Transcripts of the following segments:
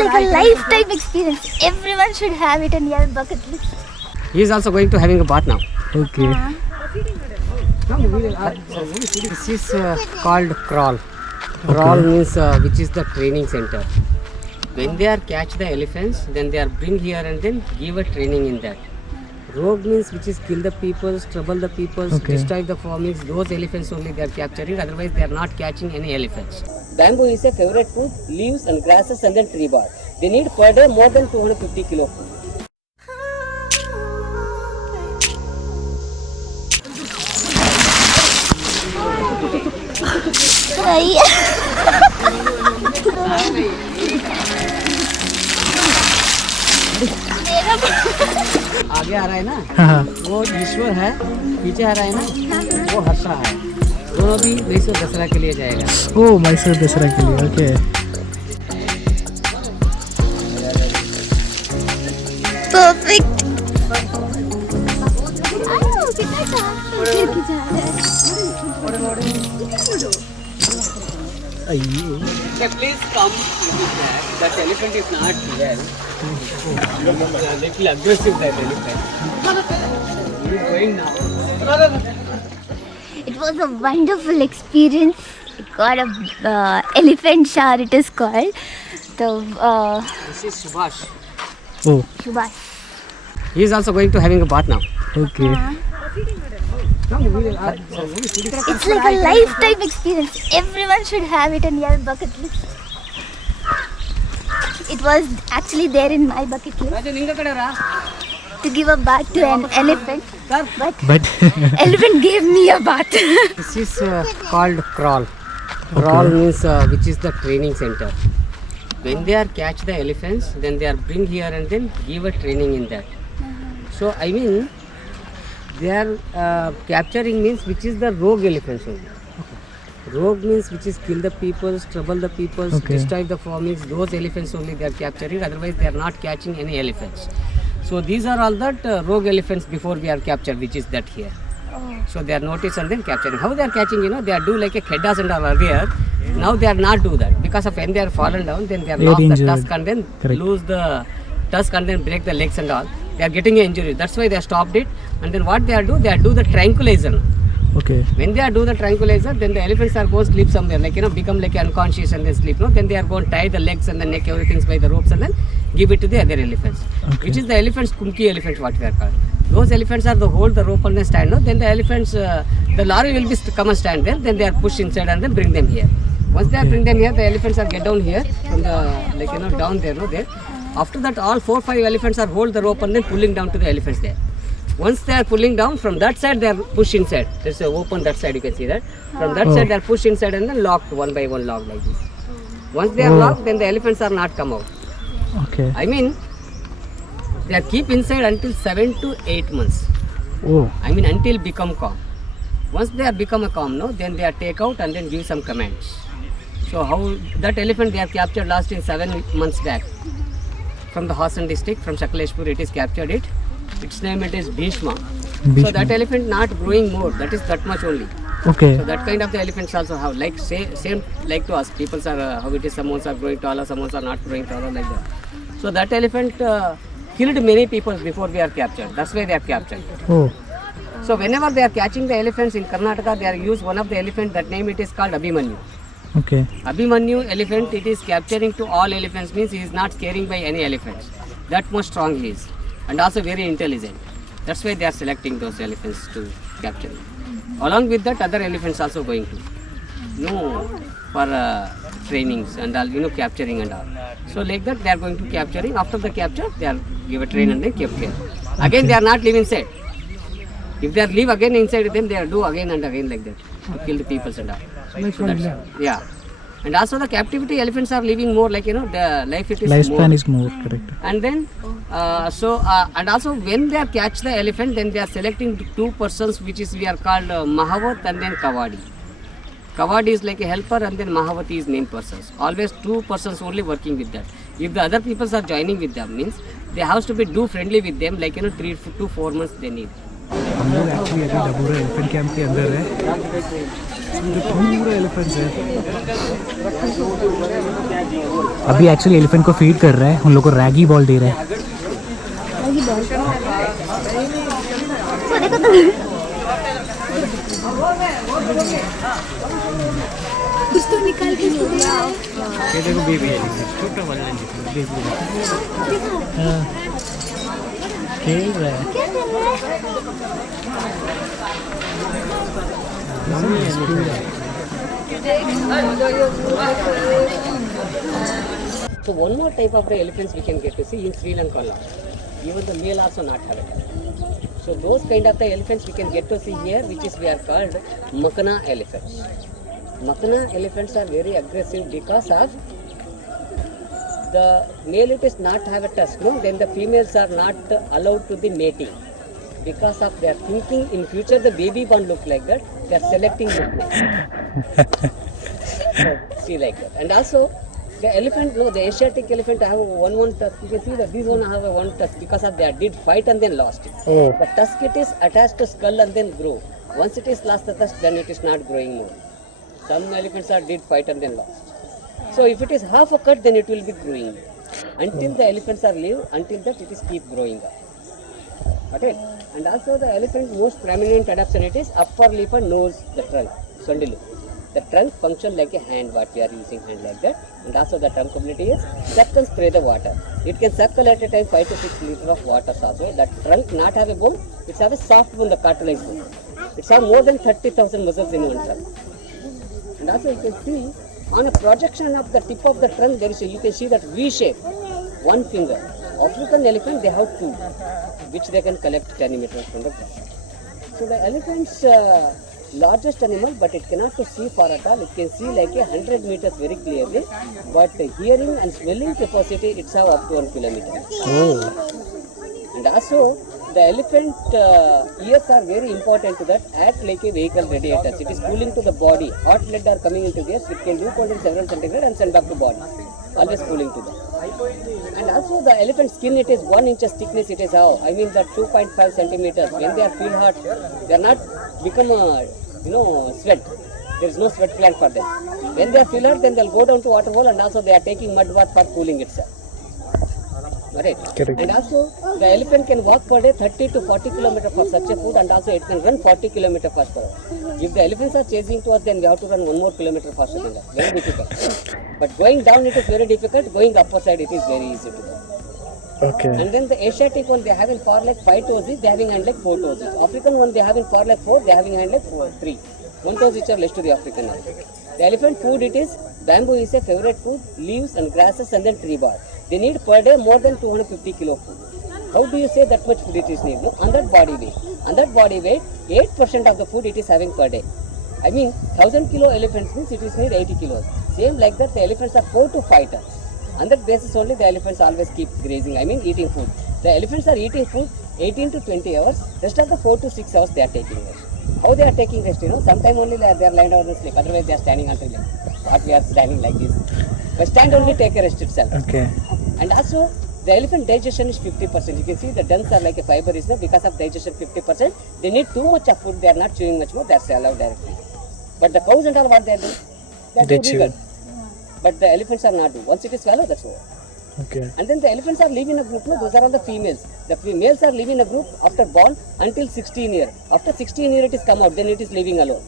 like a lifetime experience. Everyone should have it in your bucket list. He is also going to having a bath now. Okay. This is called crawl. Crawl means which is the training center. When they are catch the elephants, then they are bring here and then give a training in that. Rogue means which is kill the peoples, trouble the peoples, destroy the farmings. Those elephants only they are capturing. Otherwise they are not catching any elephants. Bamboo is a favorite food, leaves and grasses and then tree bark. They need per day more than 250 kilo food. आगे आ रहा है ना, वो ईश्वर है, पीछे आ रहा है ना, वो हर्षा है। दोनों भी मैसूर दसरा के लिए जाएगा। ओह, मैसूर दसरा के लिए, okay. Perfect. Please come with that. That elephant is not here. Little aggressive that elephant. He is going now. It was a wonderful experience. We got a elephant shower, it is called. This is Subhash. Oh, Subhash. He is also going to having a bath now. okay. It's like a lifetime experience. Everyone should have it in your bucket list. It was actually there in my bucket list to give a bath to an elephant, but elephant gave me a bath. This is called crawl. Crawl means which is the training center. When they are catch the elephants, then they are bring here and then give a training in that. So I mean, they are capturing means which is the rogue elephants only. Rogue means which is kill the peoples, trouble the peoples, destroy the farmings. Those elephants only they are capturing. Otherwise they are not catching any elephants. So these are all that rogue elephants before we are captured, which is that here. So they are noticed and then capturing. How they are catching? You know, they are do like a keddas and all earlier. Now they are not do that because of when they are fallen down, then they are lost the tusk and then lose the tusk and then break the legs and all. They are getting an injury. That's why they have stopped it. And then what they are do? They are do the tranquilizer. Okay. When they are do the tranquilizer, then the elephants are going to sleep somewhere, like you know, become like unconscious and then sleep. No, then they are going to tie the legs and the neck, everything by the ropes and then give it to the other elephants, which is the elephants, kunki elephants, what we are called. Those elephants are the hold the rope and then stand. No, then the elephants, the lorry will be come and stand there. Then they are pushed inside and then bring them here. Once they are bring them here, the elephants are get down here from the like you know down there. No, there. After that, all 4-5 elephants are hold the rope and then pulling down to the elephants there. Once they are pulling down from that side, they are pushed inside. There's a open that side, you can see that. From that side, they are pushed inside and then locked one by one, locked like this. Once they are locked, then the elephants are not come out. Okay. I mean, they are keep inside until 7 to 8 months. Oh. I mean, until become calm. Once they are become a calm, no, then they are take out and then give some commands. So how that elephant they are captured last in 7 months back. From the Hassan district, from Shakaleshpur, it is captured it. Its name it is Bhishma. So that elephant not growing more, that is that much only. Okay. So that kind of the elephants also have like same like to us. People are how it is, some ones are growing taller, some ones are not growing taller like that. So that elephant killed many people before they are captured. That's why they are captured. Oh. So whenever they are catching the elephants in Karnataka, they are use one of the elephant, that name it is called Abhimanyu. Okay. Abhimanyu elephant, it is capturing to all elephants, means he is not scaring by any elephants. That much strong he is. And also very intelligent. That's why they are selecting those elephants to capture. Along with that, other elephants also going to, for trainings and all, capturing and all. So like that, they are going to capturing. After the capture, they are give a train and then kept here. Again, they are not leaving inside. If they are leave again inside, then they are do again and again like that to kill the peoples and all. So that's, yeah. And also the captivity elephants are living more, like the life it is lifespan more. is more, correct. And then and also when they are catch the elephant, then they are selecting 2 persons, which is we are called Mahavat and then Kawadi. Kawadi is like a helper and then Mahavati is main persons. Always 2 persons only working with that. If the other peoples are joining with them, means they have to be do friendly with them, like 3 to 4 months they need. हम लोग actually अभी डबूरा elephant camp के अंदर है. जो पूरा elephants है. अभी एक्चुअली एलिफेंट को फीड कर रहा है. उन लोग को रैगी बॉल दे रहा है. रैगी बॉल. वो देखो तो कुछ तो निकाल के दिया. ये देखो बेबी एलिफेंट, छोटा वाला एलिफेंट. हाँ, खेल रहा है. क्या कर रहा So one more type of the elephants we can get to see in Sri Lanka also. Even the male also not have it. So those kind of the elephants we can get to see here, which is we are called Makana elephants. Makana elephants are very aggressive because of the male it is not have a tusk, no? Then the females are not allowed to the mating. Because of their thinking in future the baby born look like that, they are selecting look like that. So, see like that. And also the elephant, no, the Asiatic elephant have one tusk. You can see that these one have a one tusk because of they did fight and then lost it. Oh. The tusk it is attached to skull and then grow. Once it is lost the tusk, then it is not growing more. Some elephants are did fight and then lost. So if it is half a cut, then it will be growing. Until the elephants are live, until that it is keep growing up. Okay. And also the elephant most prominent adaptation it is upper lip and nose, the trunk, sondilu. The trunk function like a hand, what we are using hand like that. And also the trunk ability is suck and spray the water. It can suckle at a time 5 to 6 liters of water also. That trunk not have a bone, it's have a soft bone, the cartilage bone. It's have more than 30,000 muscles in one trunk. And also you can see on a projection of the tip of the trunk there is a, you can see that V shape, one finger. African elephant they have two, which they can collect 10 meters from the ground. So the elephant's largest animal, but it cannot to see far at all. It can see like 100 meters very clearly, but hearing and smelling capacity it's have up to 1 kilometer. Oh. And also the elephant ears are very important to that, act like a vehicle radiators. It is cooling to the body. Hot blood are coming into this, it can do cold in several centigrade and send back to body. Always cooling to that. And also the elephant skin it is 1 inch thickness it is how, I mean that 2.5 centimeters. When they are feel hot, they are not become sweat. There is no sweat gland for them. When they are feel hot, then they will go down to water hole and also they are taking mud bath for cooling itself. Right. Correct. And also the elephant can walk per day 30 to 40 kilometers for such a food, and also it can run 40 kilometers per hour. If the elephants are chasing to us, then we have to run 1 more kilometer faster than that. Very difficult. But going down it is very difficult. Going upper side it is very easy to do. Okay. And then the Asiatic one they have in far like 5 toes, they having hand like 4 toes. African one they have in far like 4, they having hand like 3. 1 toes which are less to the African one. The elephant food it is bamboo is a favorite food, leaves and grasses and then tree bark. They need per day more than 250 kilo food. How do you say that much food it is need? No? On that body weight. On that body weight, 8% of the food it is having per day. I mean 1000 kilo elephants means it is need 80 kilos. Same like that the elephants are 4 to 5 tons. On that basis only the elephants always keep grazing, I mean eating food. The elephants are eating food 18 to 20 hours, rest of the 4 to 6 hours they are taking rest. How they are taking rest, sometime only they are lying down and sleep, otherwise they are standing until what we are standing like this. But stand only take a rest itself. Okay. And also the elephant digestion is 50%. You can see the duns are like a fiber is there because of digestion 50%. They need too much of food, they are not chewing much more, they are swallowed directly. But the cows and all what they are doing? They chew. But the elephants are not doing. Once it is swallowed, that's over. Okay. And then the elephants are living in a group, no? Those are all the females. The males are living in a group after born until 16 years. After 16 years it is come out, then it is living alone.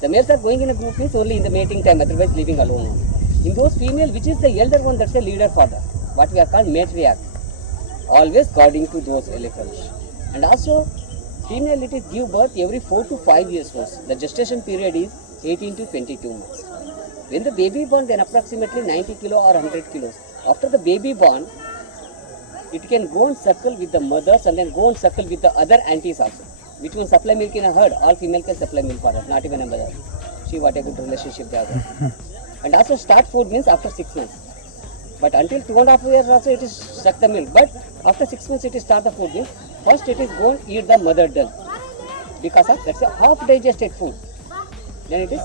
The males are going in a group means only in the mating time, otherwise living alone. In those female, which is the elder one, that's a leader for that. What we are called matriarch. Always guarding to those elephants. And also, female it is give birth every 4 to 5 years once. The gestation period is 18 to 22 months. When the baby born, then approximately 90 kilo or 100 kilos. After the baby born, it can go and circle with the mothers and then go and circle with the other aunties also. Which one supply milk in a herd? All female can supply milk for us, not even a mother. See what a good relationship they have. And also start food means after 6 months. But until 2.5 years also it is suck the milk. But after 6 months it is start the food means first it is go and eat the mother dung. Because of that's a half digested food. Then it is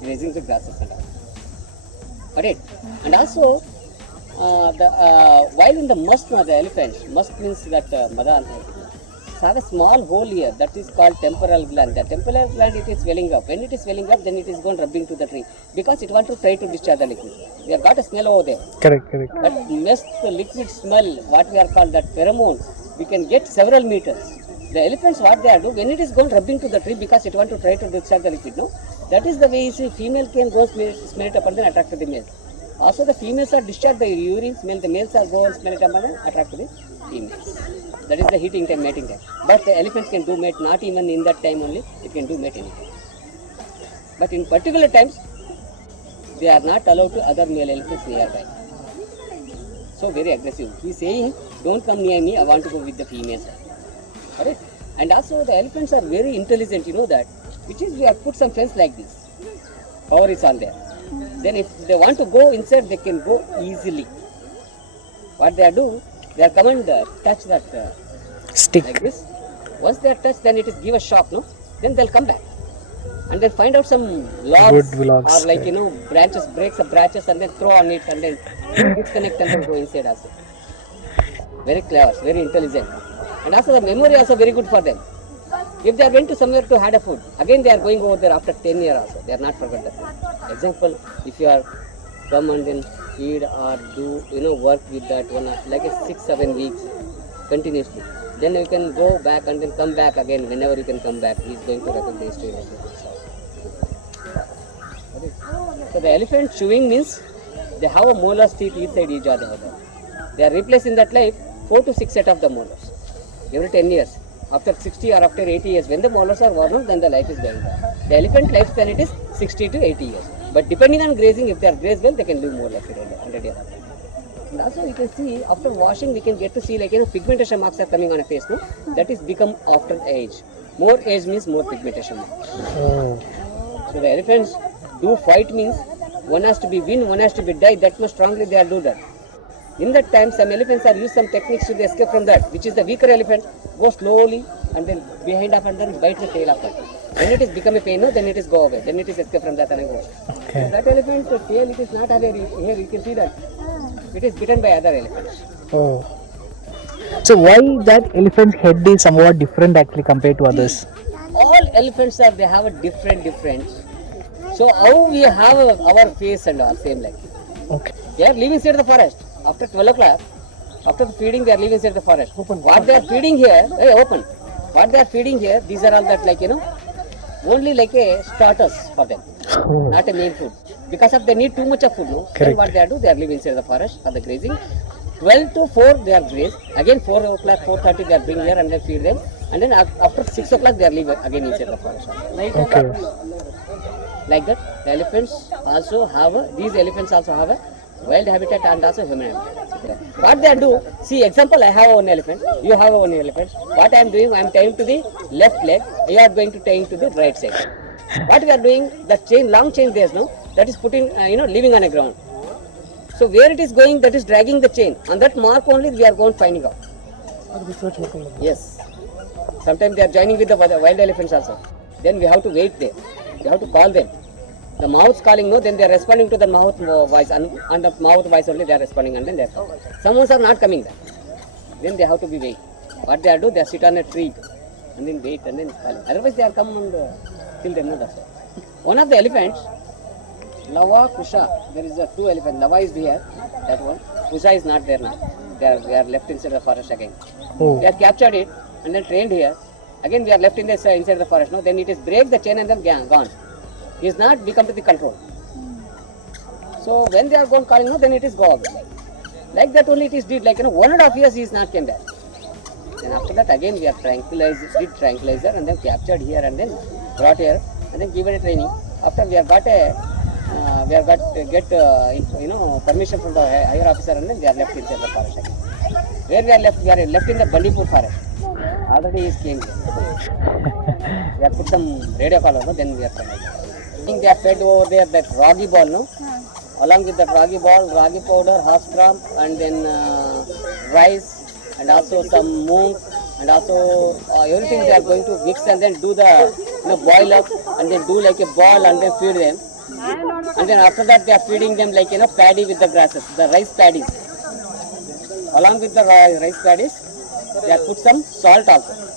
grazing the grasses and all. Alright. And also while in the musk, the elephants, musk means that mother. elephants have a small hole here that is called temporal gland. The temporal gland, it is swelling up. When it is swelling up, then it is going rubbing to the tree because it wants to try to discharge the liquid. We have got a smell over there. Correct. That makes the liquid smell, what we are called that pheromone, we can get several meters. The elephants, what they are doing, when it is going rubbing to the tree because it wants to try to discharge the liquid, no? That is the way you see female can go smell it up and then attract to the males. Also the females are discharge the urine smell, the males are go and smell it up and then attract to the females. That is the heating time, mating time. But the elephants can do mate, not even in that time only, it can do mate anytime. But in particular times, they are not allowed to other male elephants nearby. So very aggressive. He is saying, don't come near me, I want to go with the females. Correct? And also the elephants are very intelligent, you know that. Which is, we have put some fence like this. Power is on there. Then if they want to go inside, they can go easily. What they do, they are come and touch that Stick. like this. Once they are touched, then it is give a shock, no? Then they'll come back. And then find out some logs, Wood logs, or like, you know, branches, break some branches and then throw on it and then disconnect and then go inside also. Very clever, very intelligent. And also the memory also very good for them. If they are went to somewhere to had a food, again they are going over there after 10 years also. They are not forgot that food. Example, if you are come and then feed or do, you know, work with that one like a 6-7 weeks continuously, then you can go back and then come back again whenever you can come back. He is going to recognize to you. So the elephant chewing means they have a molars teeth inside each other. They are replacing that life 4 to 6 set of the molars every 10 years. After 60 or after 80 years, when the molars are worn out, then the life is going down. The elephant lifespan it is 60 to 80 years. But depending on grazing, if they are grazed well, they can live more like 100 years. And also you can see after washing, we can get to see like, you know, pigmentation marks are coming on a face, no? That is become after age. More age means more pigmentation marks. Oh. So the elephants do fight means one has to be win, one has to be die. That much strongly they are do that. In that time, some elephants are use some techniques to escape from that, which is the weaker elephant go slowly and then behind up and then bite the tail of it. When it is become a pain, no, then it is go away. Then it is escape from that and go. Okay. So that elephant tail, it is not have a here. You can see that it is bitten by other elephants. Oh. So why that elephant's head is somewhat different actually compared to others? All elephants are, they have a different. So how we have our face and all same like. Okay. They are living inside the forest. After 12 o'clock, after feeding, they are living inside the forest. What they are feeding here, open. What they are feeding here, these are all that like, you know, only like a starters for them, not a main food. Because of they need too much of food, no? Then what they are do, they are living inside the forest for the grazing. 12 to 4 they are grazed. Again 4 o'clock, 4:30 they are bring here and then feed them. And then after 6 o'clock they are leaving again inside the forest. Like that, the elephants also have these elephants also have a wild habitat and also human habitat. What they do, see example, I have one elephant, you have one elephant. What I am doing, I am tying to the left leg, you are going to tying to the right side. What we are doing, the chain, long chain there is no, that is putting, leaving on the ground. So where it is going, that is dragging the chain. On that mark only we are going finding out. Yes. Sometimes they are joining with the wild elephants also. Then we have to wait there. We have to call them. The mouth calling, no, then they are responding to the mouth voice, and on the mouth voice only they are responding, and then they are coming. Some ones are not coming there. Then they have to be wait. What they are do, they sit on a tree and then wait and then call. Otherwise they are come and kill them. No, that's all. One of the elephants, Lava, Kusha, there is a 2 elephants. Lava is here, that one. Kusha is not there now. They are left inside the forest again. Oh. They have captured it and then trained here. Again we are left in the inside the forest. No, then it is break the chain and then gone. He is not become to the control. So when they are gone calling, no, then it is go away. Like that only it is did, like 1.5 years he is not came back. Then after that again we are did tranquilizer and then captured here and then brought here and then given a training. After we have got permission from the higher officer and then we are left inside the forest again. Where we are left in the Bandipur forest. Already he came here. We have put some radio collar, no, then we are coming. They are fed over there that ragi ball, no? Along with that ragi ball, ragi powder, horse crumb, and then rice, and also some moong, and also everything they are going to mix and then do the boil up and then do like a ball and then feed them. And then after that they are feeding them like paddy with the grasses, the rice paddies. Along with the rice paddies, they have put some salt also.